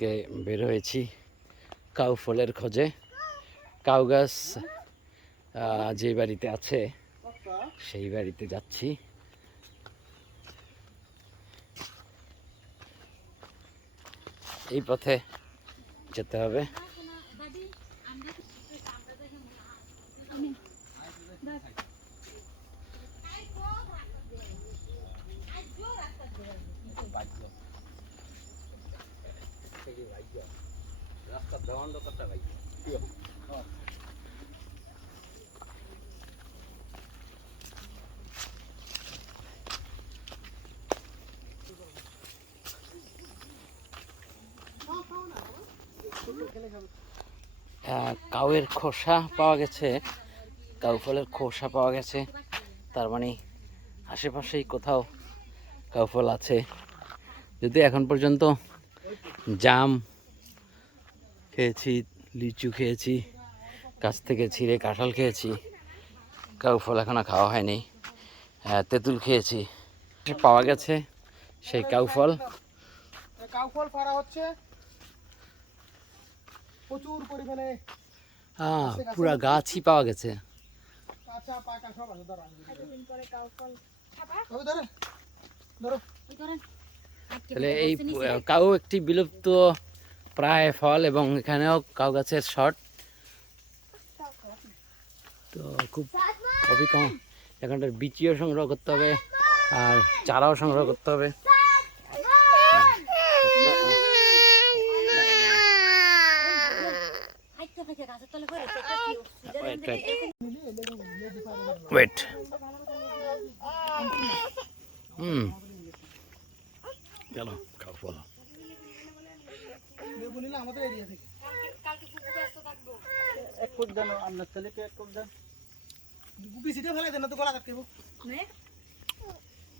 কে বের হয়েছি কাউ ফলের খোঁজে। কাউ গাছ যে বাড়িতে আছে সেই বাড়িতে যাচ্ছি। এই পথে যেতে হবে। কাউয়ের খোসা পাওয়া গেছে, কাউ ফলের খোসা পাওয়া গেছে, তার মানে আশেপাশেই কোথাও কাউ ফল আছে। যদি এখন পর্যন্ত জাম খেয়েছি, লিচু খেয়েছি, গাছ থেকে ছিঁড়ে কাঁঠাল খেয়েছি, কাউ ফল এখনো খাওয়া হয়নি। তেঁতুল খেয়েছি, পাওয়া গেছে সেই কাউ ফল। কাউ ফল পাড়া হচ্ছে প্রচুর পরিমাণে। পুরা গাছই পাওয়া গেছে। কাঁচা পাকা সব আছে। ধরো এতদিন পরে কাউ ফল খাবা। ধরো ধরো তাহলে এই কাউ একটি বিলুপ্ত প্রায় ফল এবং এখানেও কাউ গাছের শর্ট, তো খুবই কম। এখানটার বিচিও সংগ্রহ করতে হবে আর চারাও সংগ্রহ করতে হবে। ওয়েট চলো কাউ ফল আমাদের এরিয়া থেকে এক কোট দেন, আপনার ছেলেকে এক কোট দেন। গুপি সিটে ফেলাই দেন না তো গলা কাটকে।